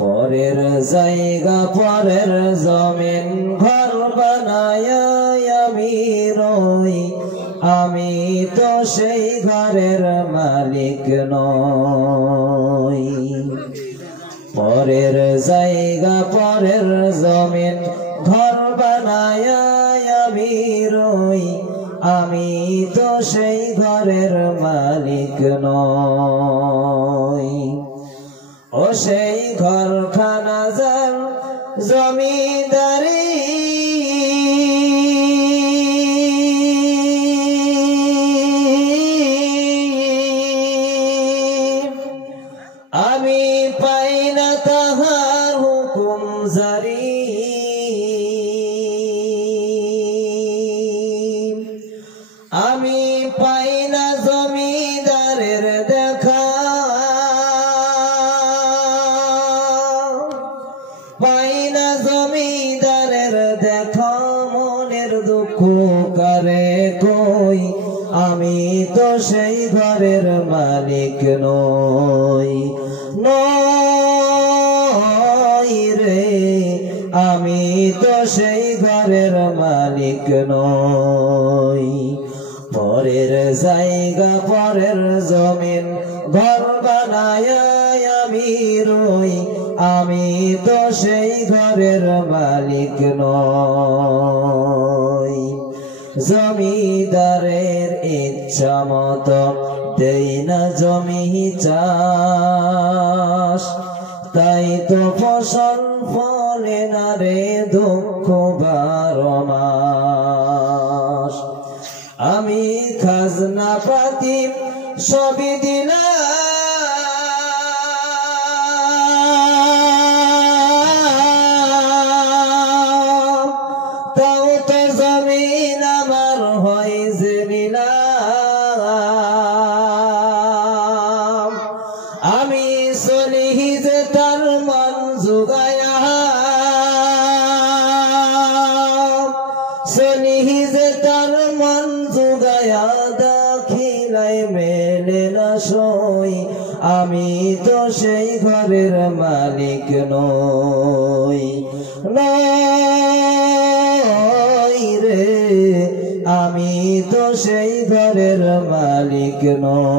পরের জায়গা পরের জমিন ঘর বানায় আমি রই, আমি তো সেই ঘরের মালিক নই। পরের জায়গা পরের জমিন ঘর বানায় আমি রই, আমি তো সেই ঘরের মালিক নই। ও সেই ঘরখানা যার জমিদারি, আমি পাই না তাহার হুকুম জারি। আমি পাই না জমিদারের দেখা, পাই না জমিদারের দেখা, মনের দুঃখ করে কই, আমি তো সেই ঘরের মালিক নই। নই রে, আমি তো সেই ঘরের মালিক নই। পরের জায়গা পরের জমিন ঘর বানায় আমি রই, আমি তো সেই ঘরের মালিক নই। জমিদারের ইচ্ছা মতো দেই না জমি চাষ, তাই তো ফসল ফলে না রে দুঃখ 12 মাস। আমি খাজনা পাতি সবই দিলাম, তাও তো জমিন আমার হয় যে নিলাম। আমি চলি যে তার মন জুগায়া, চলি যে তার মন জুগায়া, দাখিলাই মেলে না সই, আমি তো সেই ঘরের মালিক নই। নই রে, আমি তো সেই ঘরের মালিক নই।